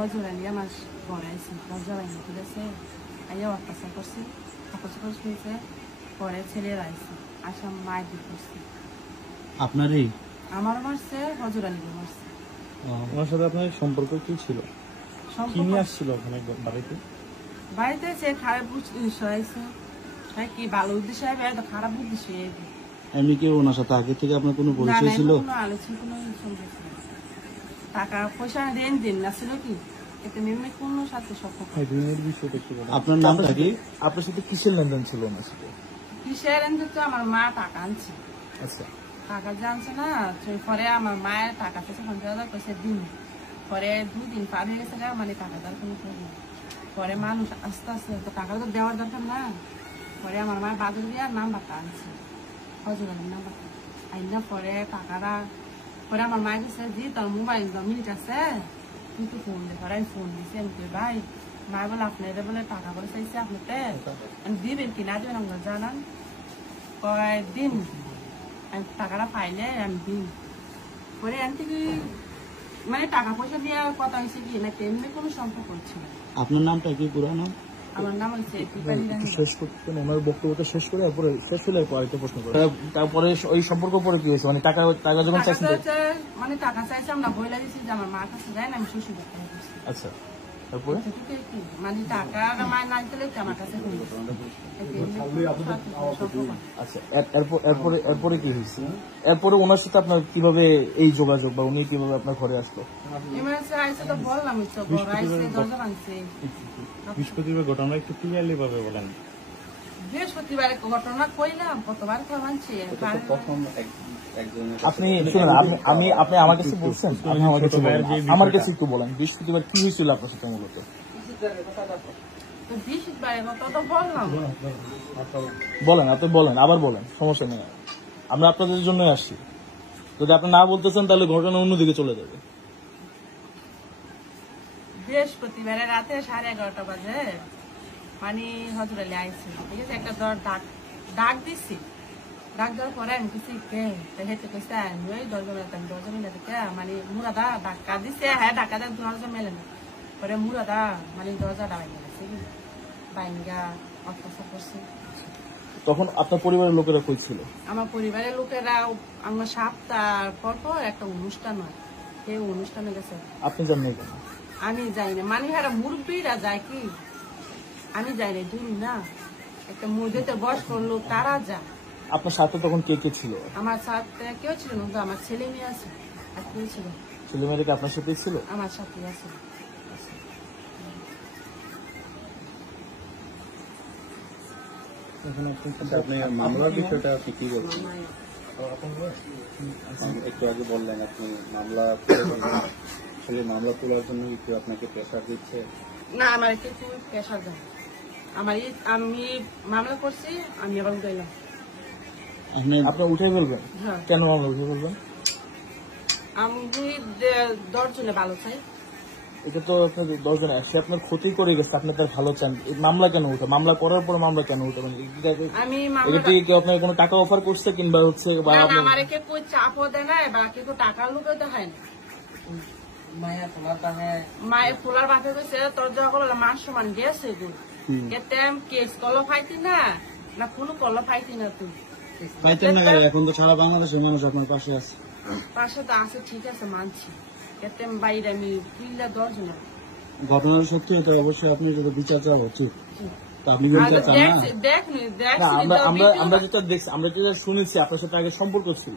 হজুর আলী আমার ঘরে আইসি দরজা বাইরে তুলেছে আইয়া অত্যাচার করছি অত্যাচার শুনছে পরে ছেলেরা আইসি আসাম মায়ের দিক করছি আপনারই আমারও মারছে হজুর আলী মারছে। ওনার সাথে আপনার সম্পর্ক কি ছিল? কি নিয়ে আসছিল ওখানে বাড়িতে? বাড়িতে সে খারাপ উদ্দেশ্য আইসে কি ভালো উদ্দেশ্য হবে তো খারাপ উদ্দেশ্য এমনি কি ওনার সাথে আগে থেকে আপনার কোনো পরিচয় ছিল? কোনো আলোচনা কোনো সম্পর্ক টাকা পয়সা রেন দিন না ছিল কি এতে মেমে কোনো সাথে সম্পর্ক আপনার নামটা কি? আপনার সাথে কিসের লেনদেন ছিল ওনার সাথে? কিসের লেনদেন তো আমার মা টাকা আনছে। আচ্ছা টাকা জানছে না পরে আমার মায়ের টাকা থেকে 50,000 পয়সা দিন পরে 2 দিন পার হয়ে গেছে মানে টাকা দেওয়ার কোনো প্রবলেম পরে মানুষ আস্তে আস্তে তো টাকা তো দেওয়ার দরকার না পরে আমার মায়ের বাদল দিয়ে নাম্বারটা আনছে হজুর আলীর নাম্বারটা আইনা পরে টাকাটা পরে আমার মায়ের কাছে দি তোর মোবাইল মিনিট আছে তুই তো ফোন দে পরে আমি ফোন দিয়েছি আমি কই ভাই মায় বলে আপনারা বলে টাকা বলে চাইছে আপনাতে দিবেন কি না দেবেন আমরা জানান কয়েকদিন আমি টাকাটা পাইলে আমি দিন পরে এন থেকে মানে টাকা পয়সা দেওয়ার কথা হয়েছে কি না তেমনি কোনো সম্পর্ক হচ্ছে না। আপনার নামটা কি পুরো নাম? আমার নাম হচ্ছে শেষ করতে ওনার বক্তব্যটা শেষ করে তারপরে শেষ হলে আরেকটা প্রশ্ন করে তারপরে ওই সম্পর্ক পরে কি হয়েছে মানে টাকা টাকা যখন চাইছেন মানে টাকা চাইছে আমরা বইলা দিচ্ছি যে আমার মার কাছে যায় না আমি শ্বশুর বাড়িতে আচ্ছা তারপরে মানে টাকা মায়ের না দিলে আমার কাছে আচ্ছা এরপরে কি হয়েছে? এরপরে ওনার সাথে আপনার কিভাবে এই যোগাযোগ বা উনি কিভাবে আপনার ঘরে আসলো? বৃহস্পতিবার ঘটনা একটু ক্লিয়ারলি ভাবে বলেন। বৃহস্পতিবারে ঘটনা কইলাম কতবার মানছি আপনি শুনুন আপনি আমার কাছে বলছেন আমার কাছে একটু বলেন বৃহস্পতিবার কি হয়েছিল আপনার সাথে মূলত? বলেন আপনি বলেন আবার বলেন সমস্যা নেই আমরা আপনাদের জন্য আসছি যদি আপনি না বলতেছেন তাহলে ঘটনা অন্যদিকে চলে যাবে। বৃহস্পতিবারে রাতে 11:30 বাজে মানে হজুর আলী আইসি ঠিক আছে একটা ডাক দিচ্ছি ডাক দেওয়ার পরে আমি কিছু হেঁটে কইছে ওই দরজা মিলে দিতে মানে মুরাদা ডাক্কা দিছে হ্যাঁ ডাক্কা দেয় দরজা মেলে না পরে মুরাদা মানে দরজা ডাবাই গেছে বাইঙ্গা অত্যাচার করছে। তখন আপনার পরিবারের লোকেরা কই ছিল? আমার পরিবারের লোকেরা আমার সপ্তাহ পর একটা অনুষ্ঠান হয় সেই অনুষ্ঠানে গেছে। আপনি জানেন কেন? আমি যাই না মানে এরা মুরব্বীরা যায় কি আমি যাই না দূর না একটা মসজিদের বয়স করলো তারা যায়। আপনার সাথে তখন কে কে ছিল? আমার সাথে কেউ ছিল না আমার ছেলে মেয়ে আছে আর কেউ ছিল। ছেলে মেয়েরা কি আপনার সাথেই ছিল? আমার সাথে আছে। আপনি মামলার বিষয়টা আপনি কি বলছেন? একটু আগে বললেন আপনি মামলা মামলা তোলার জন্য একটু আপনাকে প্রেশার দিচ্ছে। না আমার কিছু প্রেশার দেয় আমার আমি মামলা করছি আমি আবার উঠাইলাম। আপনি উঠে ফেলবেন? কেন মামলা উঠে ফেলবেন? আমি 10 জনে ভালো চাই। এটা তো আপনার 10 জন সে আপনার ক্ষতি করে গেছে আপনি তার ভালো চান মামলা কেন উঠে? মামলা করার পর মামলা কেন উঠে? আপনার কোনো টাকা অফার করছে কিংবা হচ্ছে চাপও দেয় না বা কেউ টাকা লুকে দেখায় না মায়ের ফুলার বাপে গেছে তোর যখন মান সমান গেছে তুই কেস করলো ফাইতি না না কোনো করলো ফাইতি না তুই পাইতেন না এখন তো সারা বাংলাদেশের মানুষ আপনার পাশে আছে। পাশে তো আছে ঠিক আছে মানছি এতে বাইরে আমি 10 জন ঘটনার সত্যি হতে অবশ্যই আপনি যদি বিচার চাওয়া উচিত আমরা যেটা দেখছি আমরা যেটা শুনেছি আপনার সাথে আগে সম্পর্ক ছিল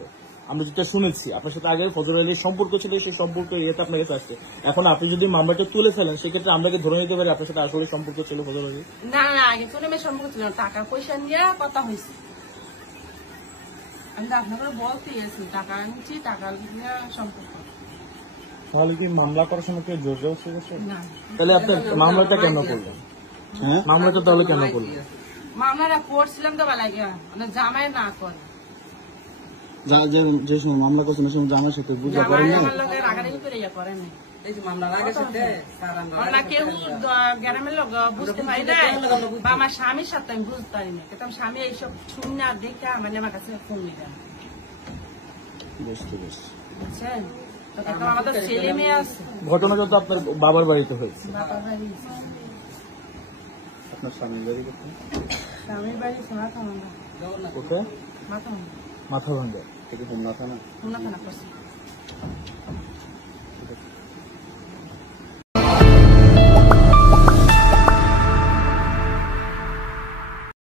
আমরা যেটা শুনেছি আপনার সাথে আগে ফজর আলীর সম্পর্ক ছিল সেই সম্পর্ক ইয়েতে আপনার কাছে আসছে এখন আপনি যদি মামলাটা তুলে ফেলেন সেক্ষেত্রে আমরাকে ধরে নিতে পারি আপনার সাথে আসলে সম্পর্ক ছিল ফজর আলী? না না আগে তুলে সম্পর্ক ছিল টাকা পয়সা নিয়ে কথা হয়েছে আমি আপনাকে বলতে গেছি টাকা নিচ্ছি টাকা নিয়ে সম্পর্ক। তাহলে কি মামলা করার সময় কেউ জোর জবরদস্তি করছে? তাহলে আপনার মামলাটা কেন করলেন? হ্যাঁ মামলাটা তাহলে কেন করলেন? মামলাটা করছিলাম তো বেলা গিয়া মানে জামাই না করে যে সময় মামলা করছেন সেই সময় জামাইয়ের সাথে বুঝা করেন না রাগারাগি করে করেন কেউ গ্রামের লোক বুঝতে পারি না বা আমার স্বামীর সাথে আমি বুঝতে পারি না কিন্তু স্বামী এইসব শুনে দেখে মানে আমার কাছে ফোন নিলাম বুঝছেন তো কাকা আমাদের ছেলে মেয়ে আছে ঘটনাটা তো আপনার বাবার বাড়িতে হয়েছে। বাবার বাড়ি আছে। আপনার স্বামীর বাড়ি কোথায়? স্বামীর বাড়ি আছে মাথা ভাঙা ওকে মাথা ভাঙা মাথা ভাঙ্গা। এটা হোমনা থানা? খুলনা থানা করছে